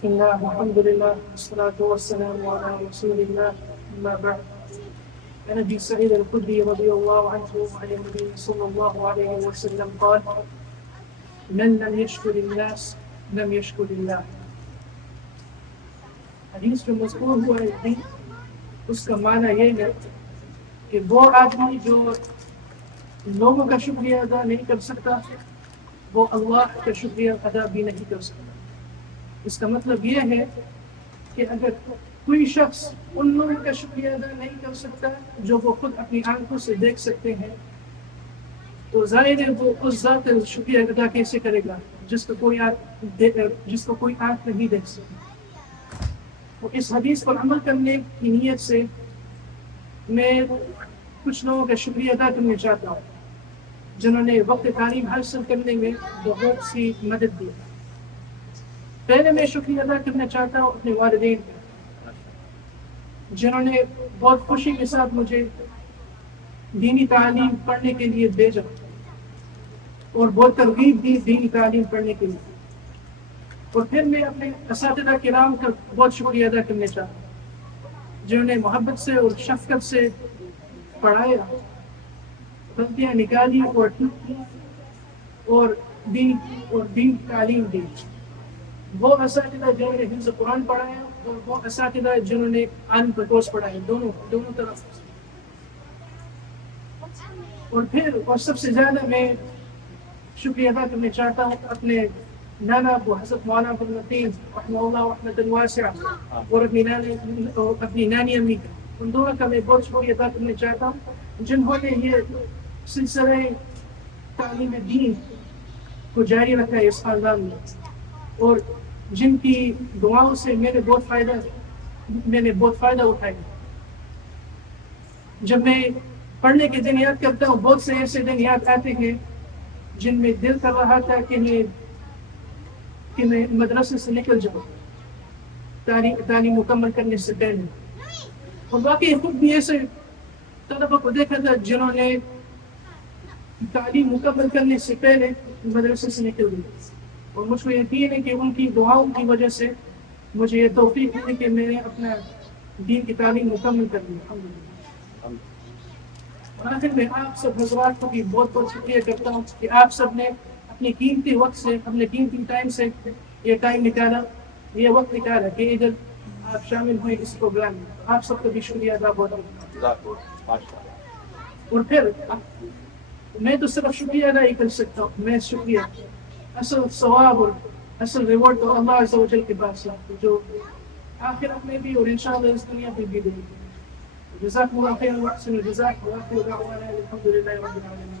بسم الله والحمد لله والصلاة والسلام على رسول الله أما بعد. عن أبي سعيد الخدري رضي الله عنه عن النبي صلى الله عليه وسلم قال: من لم يشكر الناس لم يشكر الله. حدیث جو مذکور ہوا ہے اس کا معنی یہ ہے کہ وہ آدمی جو لوگوں کا شکریہ ادا نہیں کر سکتا وہ اللہ کا شکریہ ادا بھی نہیں کر سکتا. اس کا مطلب یہ ہے کہ اگر کوئی شخص ان لوگوں کا شکریہ ادا نہیں کر سکتا جو وہ خود اپنی آنکھوں سے دیکھ سکتے ہیں تو ظاہر ہے وہ اس ذات کا شکریہ ادا کیسے کرے گا جس کو کوئی آنکھ نہیں دیکھ سکتی. تو اس حدیث پر عمل کرنے کی نیت سے میں کچھ لوگوں کا شکریہ ادا کرنا چاہتا ہوں جنہوں نے وقت تعلیم حاصل کرنے میں بہت سی مدد دی. پہلے میں شکریہ ادا کرنا چاہتا ہوں اپنے والدین کا جنہوں نے بہت خوشی کے ساتھ مجھے دینی تعلیم پڑھنے کے لیے بھیجا اور بہت ترغیب دی دینی تعلیم پڑھنے کے لیے. اور پھر میں اپنے اساتذہ کرام کا بہت شکریہ ادا کرنا چاہتا ہوں جنہوں نے محبت سے اور شفقت سے پڑھایا، غلطیاں نکالی اور ٹھیک کی اور دین تعلیم دی. وہ اساتذہ جنہوں نے حفظ قرآن پڑھایا اور وہ اساتذہ جنہوں نے عالم پر کورس پڑھایا، دونوں طرف. اور پھر اور سب سے زیادہ میں شکریہ ادا کرنا چاہتا ہوں اپنے نانا ابو حضرت مولانا عبد الرحیم رحمہ اللہ رحمۃ واسعہ اور اپنی نانی امی کا. ان دونوں کا میں بہت شکریہ ادا کرنا چاہتا ہوں جنہوں نے یہ سلسلہ تعلیم دین کو جاری رکھا ہے اس خاندان میں اور جن کی دعاؤں سے میں نے بہت فائدہ اٹھایا. جب میں پڑھنے کے دن یاد کرتا ہوں بہت سے ایسے دن یاد آتے ہیں جن میں دل کر رہا تھا کہ میں مدرسے سے نکل جاؤں تعلیم مکمل کرنے سے پہلے. اور باقی خود بھی ایسے طلبہ کو دیکھا تھا جنہوں نے تعلیم مکمل کرنے سے پہلے مدرسے سے نکل گئے اور مجھ کو یقین ہے کہ ان کی دعاؤں کی وجہ سے مجھے یہ توفیق ملی کہ میں نے اپنا دین کی تعلیم مکمل کر لی. الحمدللہ. اور آخر میں آپ سب حضرات کو بھی بہت بہت شکریہ کرتا ہوں کہ آپ سب نے اپنے قیمتی وقت سے اپنے قیمتی ٹائم سے یہ وقت نکالا کہ ادھر آپ شامل ہوئے اس پروگرام میں. آپ سب کو بھی شکریہ ادا بہت. اور پھر میں تو صرف شکریہ ادا ہی کر سکتا ہوں. میں شکریہ اصل ثواب اور اصل ریوارڈ تو اللہ عز و جل کے پاس ہے جو آخرت میں بھی اور انشاءاللہ اس دنیا میں بھی دے گا. جزاکم اللہ خیر واحسن الجزاء وآخر دعوانا الحمد للہ رب العالمین.